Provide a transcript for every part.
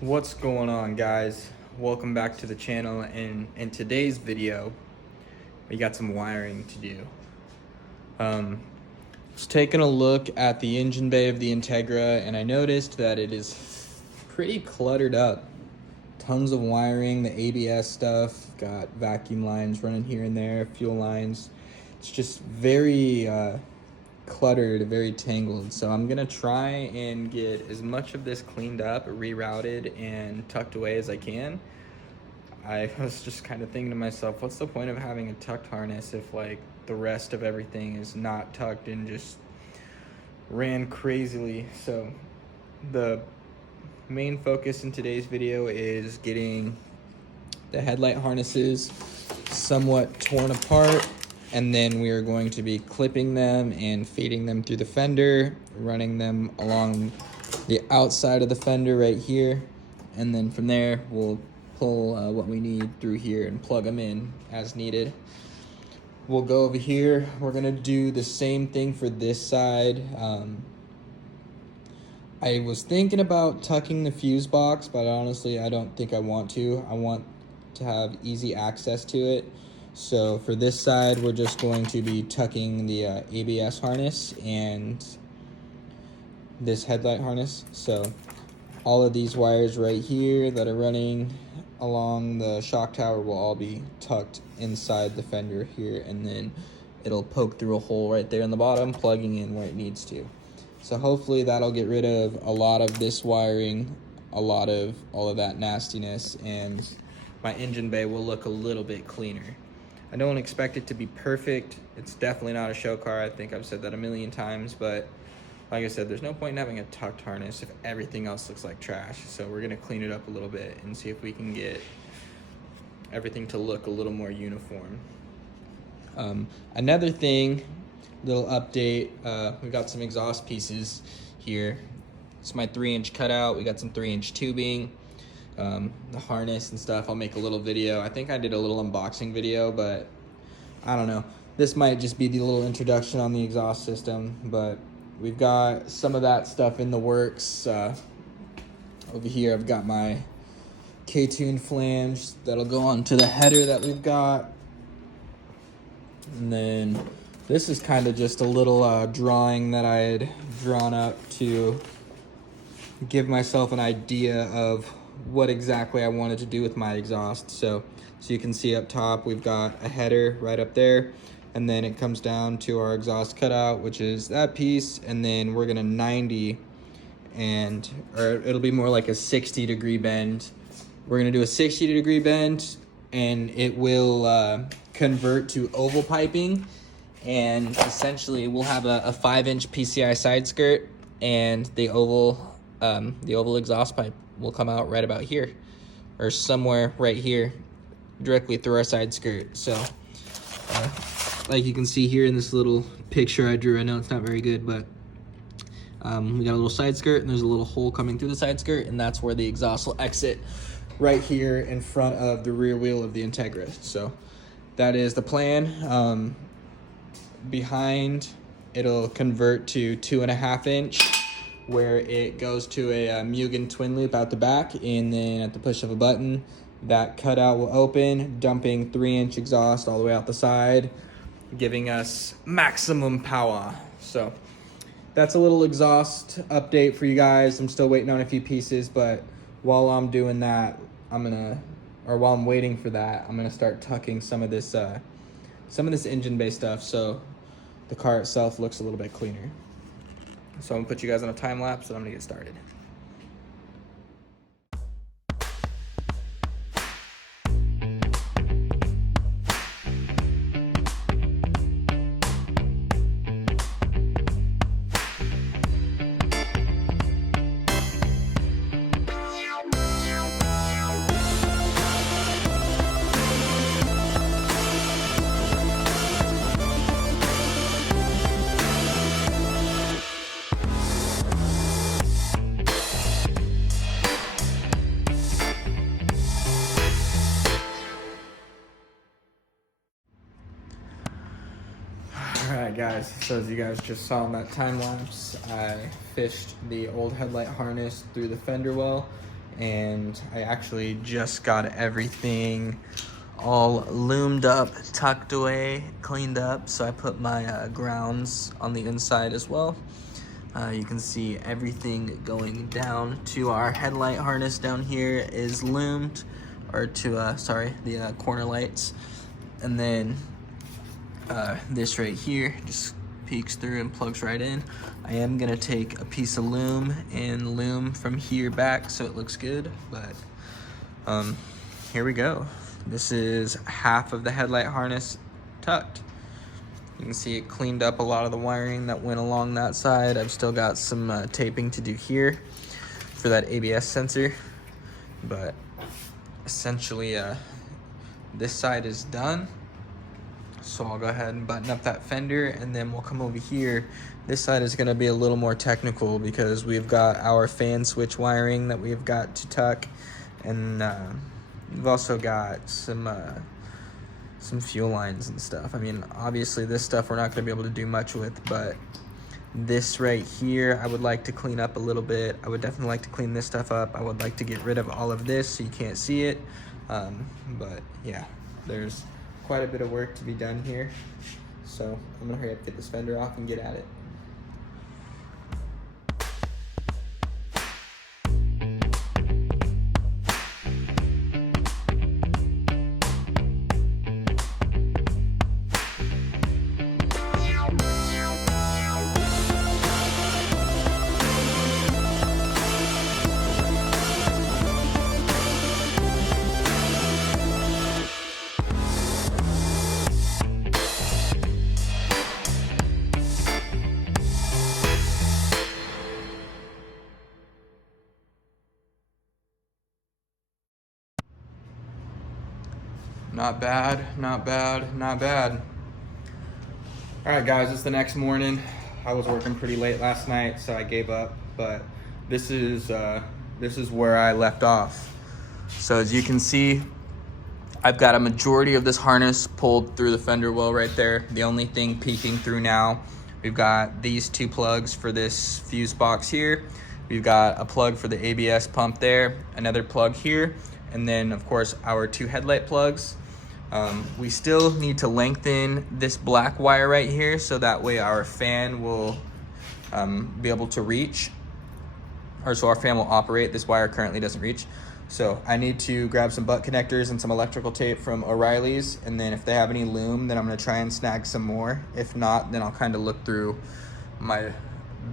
What's going on, guys? Welcome back to the channel, and in today's video we got some wiring to do. Just taking a look at the engine bay of the Integra, and I noticed that it is pretty cluttered up. Tons of wiring, the ABS stuff, got vacuum lines running here and there, fuel lines. It's just very cluttered, very tangled. So I'm gonna try and get as much of this cleaned up, rerouted, and tucked away as I can. I was just kind of thinking to myself, what's the point of having a tucked harness if like the rest of everything is not tucked and just ran crazily? So the main focus in today's video is getting the headlight harnesses somewhat torn apart, and then we are going to be clipping them and feeding them through the fender, running them along the outside of the fender right here, and then from there we'll pull what we need through here and plug them in as needed. We'll go over here. We're gonna do the same thing for this side. I was thinking about tucking the fuse box, but honestly I don't think I want to. I want to have easy access to it. So for this side, we're just going to be tucking the ABS harness and this headlight harness. So all of these wires right here that are running along the shock tower will all be tucked inside the fender here, and then it'll poke through a hole right there in the bottom, plugging in where it needs to. So hopefully that'll get rid of a lot of this wiring, a lot of all of that nastiness, and my engine bay will look a little bit cleaner. I don't expect it to be perfect. It's definitely not a show car. I think I've said that a million times, but like I said, there's no point in having a tucked harness if everything else looks like trash. So we're gonna clean it up a little bit and see if we can get everything to look a little more uniform. Another thing, little update, we got some exhaust pieces here. It's my 3-inch cutout. We got some 3-inch tubing. The harness and stuff, I'll make a little video. I think I did a little unboxing video, but I don't know. This might just be the little introduction on the exhaust system, but we've got some of that stuff in the works. Over here I've got my K-tune flange that'll go onto the header that we've got. And then this is kind of just a little drawing that I had drawn up to give myself an idea of what exactly I wanted to do with my exhaust. So you can see up top we've got a header right up there, and then it comes down to our exhaust cutout, which is that piece, and then we're gonna 90, or it'll be more like a 60-degree bend. We're gonna do a 60-degree bend, and it will convert to oval piping, and essentially we'll have a 5-inch PCI side skirt, and the oval exhaust pipe will come out right about here, or somewhere right here, directly through our side skirt. So like you can see here in this little picture I drew, I know it's not very good, but we got a little side skirt, and there's a little hole coming through the side skirt, and that's where the exhaust will exit, right here in front of the rear wheel of the Integra. So that is the plan. Behind, it'll convert to 2.5-inch, where it goes to a Mugen twin loop out the back, and then at the push of a button, that cutout will open, dumping 3-inch exhaust all the way out the side, giving us maximum power. So that's a little exhaust update for you guys. I'm still waiting on a few pieces, but while I'm doing that, while I'm waiting for that, I'm gonna start tucking some of this engine bay stuff so the car itself looks a little bit cleaner. So I'm gonna put you guys on a time lapse, and I'm gonna get started. Alright guys, so as you guys just saw in that time lapse, I fished the old headlight harness through the fender well, and I actually just got everything all loomed up, tucked away, cleaned up. So I put my grounds on the inside as well. You can see everything going down to our headlight harness down here is loomed, or to, the corner lights. And then this right here just peeks through and plugs right in. I am gonna take a piece of loom and loom from here back so it looks good, but here we go. This is half of the headlight harness tucked. You can see it cleaned up a lot of the wiring that went along that side. I've still got some taping to do here for that ABS sensor, but essentially this side is done. So I'll go ahead and button up that fender, and then we'll come over here. This side is gonna be a little more technical because we've got our fan switch wiring that we've got to tuck, and we've also got some fuel lines and stuff. I mean, obviously this stuff we're not gonna be able to do much with, but this right here, I would like to clean up a little bit. I would definitely like to clean this stuff up. I would like to get rid of all of this so you can't see it. But yeah, there's quite a bit of work to be done here. So I'm gonna hurry up, get this fender off and get at it. Not bad, not bad, not bad. All right, guys, it's the next morning. I was working pretty late last night, so I gave up, but this is where I left off. So as you can see, I've got a majority of this harness pulled through the fender well right there. The only thing peeking through now, we've got these two plugs for this fuse box here. We've got a plug for the ABS pump there, another plug here, and then of course our two headlight plugs. We still need to lengthen this black wire right here so that way our fan will be able to reach, or so our fan will operate. This wire currently doesn't reach. So I need to grab some butt connectors and some electrical tape from O'Reilly's, and then if they have any loom, then I'm gonna try and snag some more. If not, then I'll kind of look through my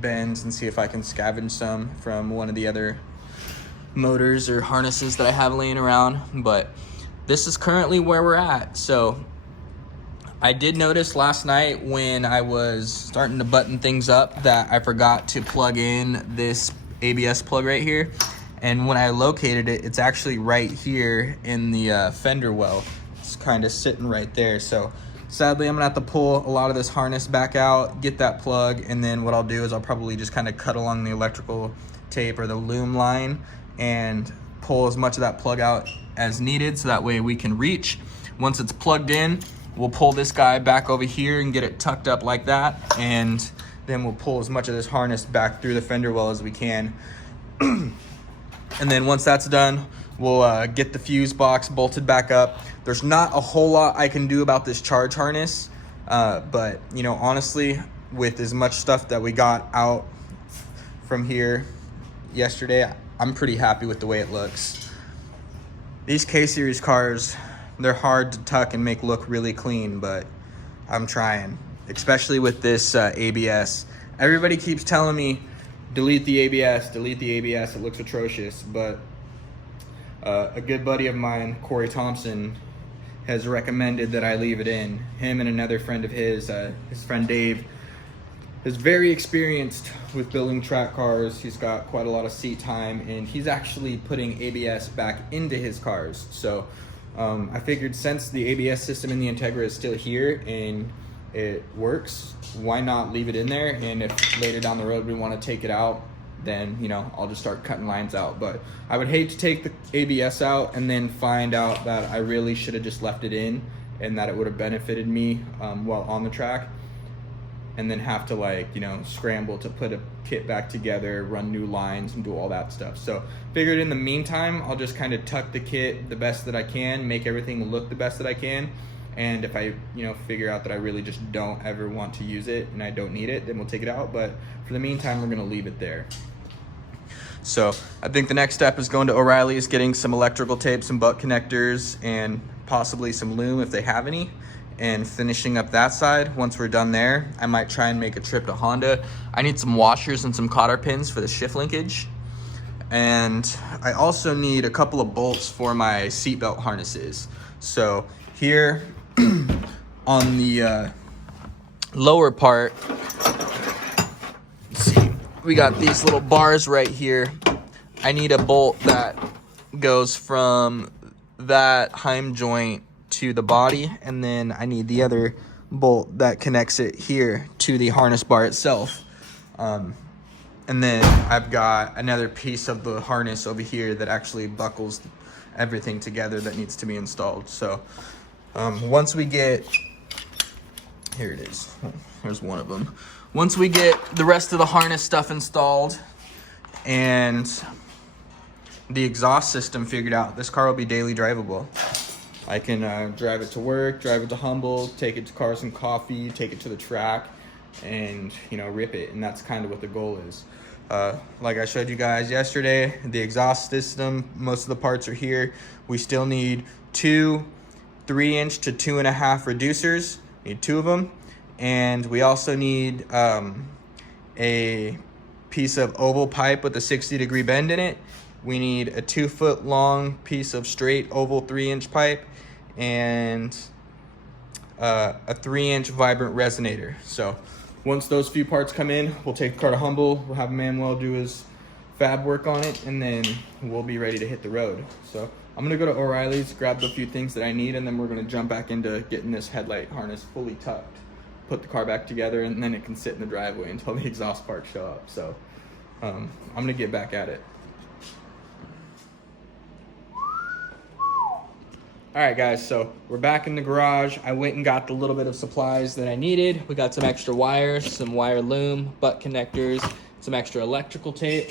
bins and see if I can scavenge some from one of the other motors or harnesses that I have laying around. But this is currently where we're at. So I did notice last night when I was starting to button things up that I forgot to plug in this ABS plug right here. And when I located it, it's actually right here in the fender well. It's kind of sitting right there. So sadly, I'm gonna have to pull a lot of this harness back out, get that plug, and then what I'll do is I'll probably just kind of cut along the electrical tape or the loom line and pull as much of that plug out as needed so that way we can reach. Once it's plugged in, we'll pull this guy back over here and get it tucked up like that, and then we'll pull as much of this harness back through the fender well as we can. And then once that's done, we'll get the fuse box bolted back up. There's not a whole lot I can do about this charge harness, but you know, honestly, with as much stuff that we got out from here yesterday, I'm pretty happy with the way it looks. These K-Series cars, they're hard to tuck and make look really clean, but I'm trying, especially with this ABS. Everybody keeps telling me, delete the ABS, it looks atrocious, but a good buddy of mine, Corey Thompson, has recommended that I leave it in. Him and another friend of his friend Dave, is very experienced with building track cars. He's got quite a lot of seat time, and he's actually putting ABS back into his cars. So I figured since the ABS system in the Integra is still here and it works, why not leave it in there? And if later down the road we want to take it out, then you know, I'll just start cutting lines out. But I would hate to take the ABS out and then find out that I really should have just left it in and that it would have benefited me while on the track. and then have to, like, you know, scramble to put a kit back together, run new lines, and do all that stuff. So figured in the meantime, I'll just kind of tuck the kit the best that I can, make everything look the best that I can. And if I, you know, figure out that I really just don't ever want to use it and I don't need it, then we'll take it out. But for the meantime, we're gonna leave it there. So I think the next step is going to O'Reilly's, getting some electrical tape, some butt connectors, and possibly some loom if they have any, and finishing up that side. Once we're done there, I might try and make a trip to Honda. I need some washers and some cotter pins for the shift linkage. And I also need a couple of bolts for my seatbelt harnesses. So here on the lower part, let's see, we got these little bars right here. I need a bolt that goes from that heim joint to the body, and then I need the other bolt that connects it here to the harness bar itself. And then I've got another piece of the harness over here that actually buckles everything together that needs to be installed. So once we get, here it is, here's one of them. Once we get the rest of the harness stuff installed and the exhaust system figured out, this car will be daily drivable. I can drive it to work, drive it to Humble, take it to Cars and Coffee, take it to the track, and, you know, rip it. And that's kind of what the goal is. Like I showed you guys yesterday, the exhaust system, most of the parts are here. We still need 2 3-inch to 2.5 reducers. Need 2 of them. And we also need a piece of oval pipe with a 60-degree bend in it. We need a 2-foot long piece of straight oval 3-inch pipe, and a 3-inch vibrant resonator. So once those few parts come in, we'll take the car to Humble, we'll have Manuel do his fab work on it, and then we'll be ready to hit the road. So I'm gonna go to O'Reilly's, grab the few things that I need, and then we're gonna jump back into getting this headlight harness fully tucked, put the car back together, and then it can sit in the driveway until the exhaust parts show up. So I'm gonna get back at it. All right, guys, so we're back in the garage. I went and got the little bit of supplies that I needed. We got some extra wires, some wire loom, butt connectors, some extra electrical tape.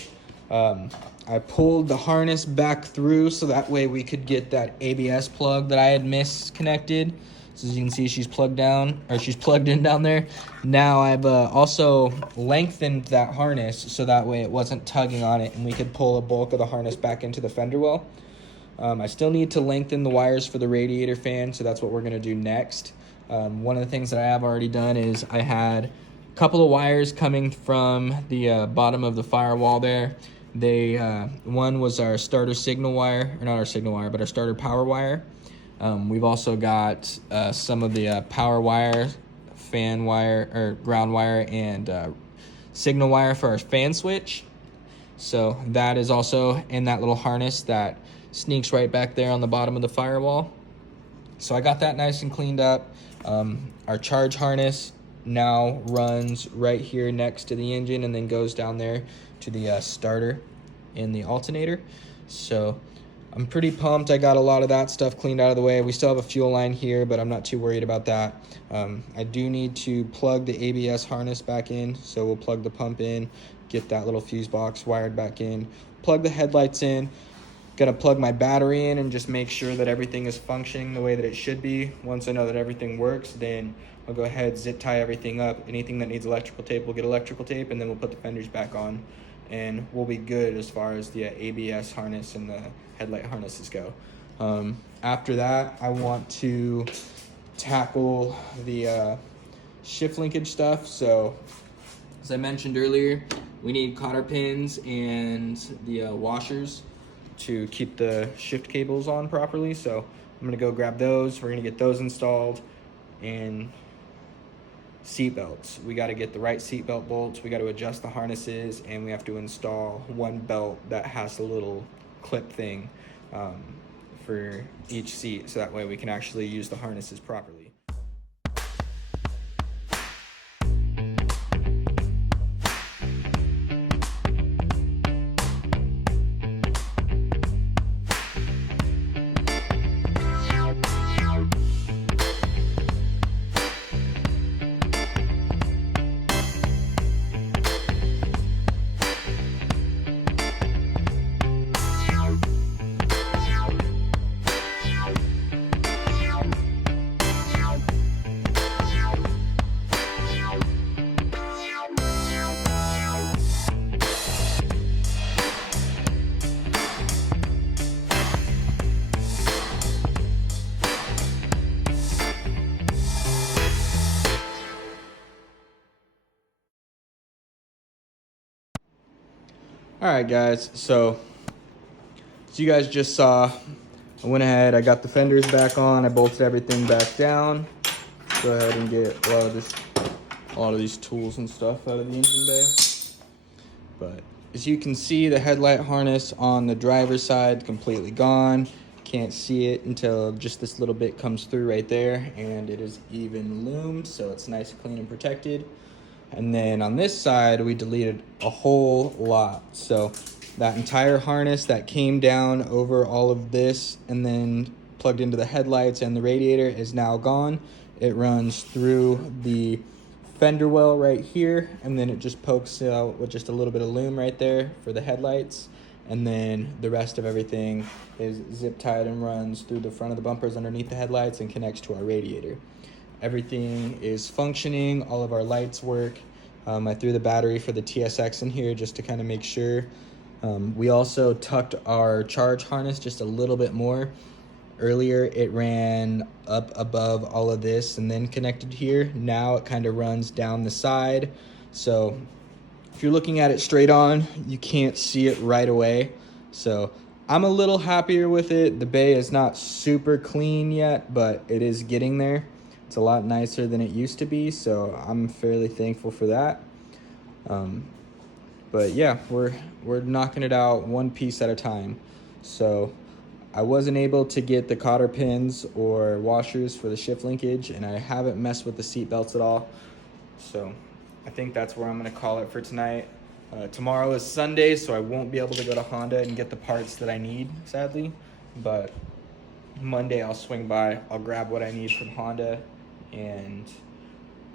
I pulled the harness back through so that way we could get that ABS plug that I had misconnected. So as you can see, she's plugged in down there. Now I've also lengthened that harness so that way it wasn't tugging on it and we could pull a bulk of the harness back into the fender well. I still need to lengthen the wires for the radiator fan, so that's what we're going to do next. One of the things that I have already done is I had a couple of wires coming from the bottom of the firewall there. One was our starter signal wire, or not our signal wire, but our starter power wire. We've also got some of the power wire, fan wire, or ground wire, and signal wire for our fan switch. So that is also in that little harness that sneaks right back there on the bottom of the firewall. So I got that nice and cleaned up. Our charge harness now runs right here next to the engine and then goes down there to the starter in the alternator. So I'm pretty pumped. I got a lot of that stuff cleaned out of the way. We still have a fuel line here, but I'm not too worried about that. I do need to plug the ABS harness back in, so we'll plug the pump in, get that little fuse box wired back in, plug the headlights in. Gonna plug my battery in and just make sure that everything is functioning the way that it should be. Once I know that everything works, then I'll go ahead, zip tie everything up. Anything that needs electrical tape, we'll get electrical tape, and then we'll put the fenders back on, and we'll be good as far as the ABS harness and the headlight harnesses go. After that, I want to tackle the shift linkage stuff. So as I mentioned earlier, we need cotter pins and the washers to keep the shift cables on properly. So I'm gonna go grab those. We're gonna get those installed. And seat belts. We gotta get the right seat belt bolts. We gotta adjust the harnesses, and we have to install one belt that has a little clip thing for each seat, so that way we can actually use the harnesses properly. All right, guys, so as you guys just saw, I went ahead, I got the fenders back on, I bolted everything back down. Go ahead and get a lot of these tools and stuff out of the engine bay. But as you can see, the headlight harness on the driver's side completely gone. Can't see it until just this little bit comes through right there, and it is even loomed, so it's nice, clean, and protected. And then on this side, we deleted a whole lot. So that entire harness that came down over all of this and then plugged into the headlights and the radiator is now gone. It runs through the fender well right here, and then it just pokes out with just a little bit of loom right there for the headlights. And then the rest of everything is zip tied and runs through the front of the bumpers underneath the headlights and connects to our radiator. Everything is functioning, all of our lights work. I threw the battery for the TSX in here just to kind of make sure. We also tucked our charge harness just a little bit more. Earlier it ran up above all of this and then connected here. Now it kind of runs down the side. So if you're looking at it straight on, you can't see it right away. So I'm a little happier with it. The bay is not super clean yet, but it is getting there. It's a lot nicer than it used to be, so I'm fairly thankful for that. But yeah, we're knocking it out one piece at a time. So I wasn't able to get the cotter pins or washers for the shift linkage, and I haven't messed with the seat belts at all. So I think that's where I'm gonna call it for tonight. Tomorrow is Sunday, so I won't be able to go to Honda and get the parts that I need, sadly. But Monday I'll swing by, I'll grab what I need from Honda, and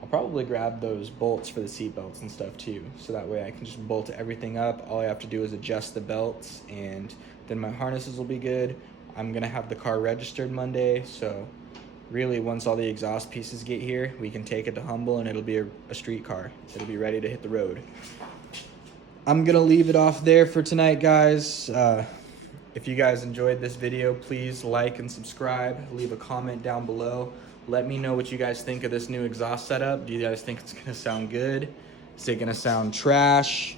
I'll probably grab those bolts for the seat belts and stuff too. So that way I can just bolt everything up. All I have to do is adjust the belts, and then my harnesses will be good. I'm gonna have the car registered Monday, so really once all the exhaust pieces get here, we can take it to Humble and it'll be a street car. It'll be ready to hit the road. I'm gonna leave it off there for tonight, guys. If you guys enjoyed this video, please like and subscribe. Leave a comment down below. Let me know what you guys think of this new exhaust setup. Do you guys think it's gonna sound good? Is it gonna sound trash?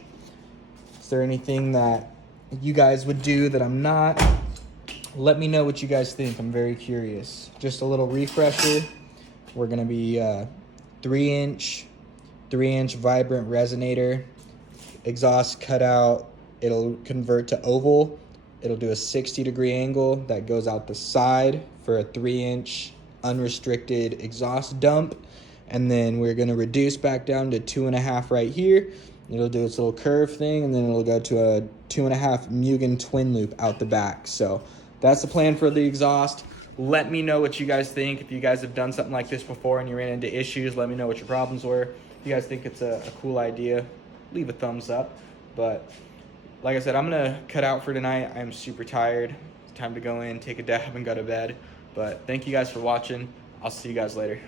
Is there anything that you guys would do that I'm not? Let me know what you guys think. I'm very curious. Just a little refresher. We're gonna be 3-inch vibrant resonator. Exhaust cutout. It'll convert to oval. It'll do a 60-degree angle that goes out the side for a 3-inch unrestricted exhaust dump. And then we're gonna reduce back down to 2.5 right here. It'll do its little curve thing, and then it'll go to a 2.5 Mugen twin loop out the back. So that's the plan for the exhaust. Let me know what you guys think. If you guys have done something like this before and you ran into issues, let me know what your problems were. If you guys think it's a cool idea, leave a thumbs up. But like I said, I'm gonna cut out for tonight. I'm super tired. It's time to go in, take a dab, and go to bed. But thank you guys for watching. I'll see you guys later.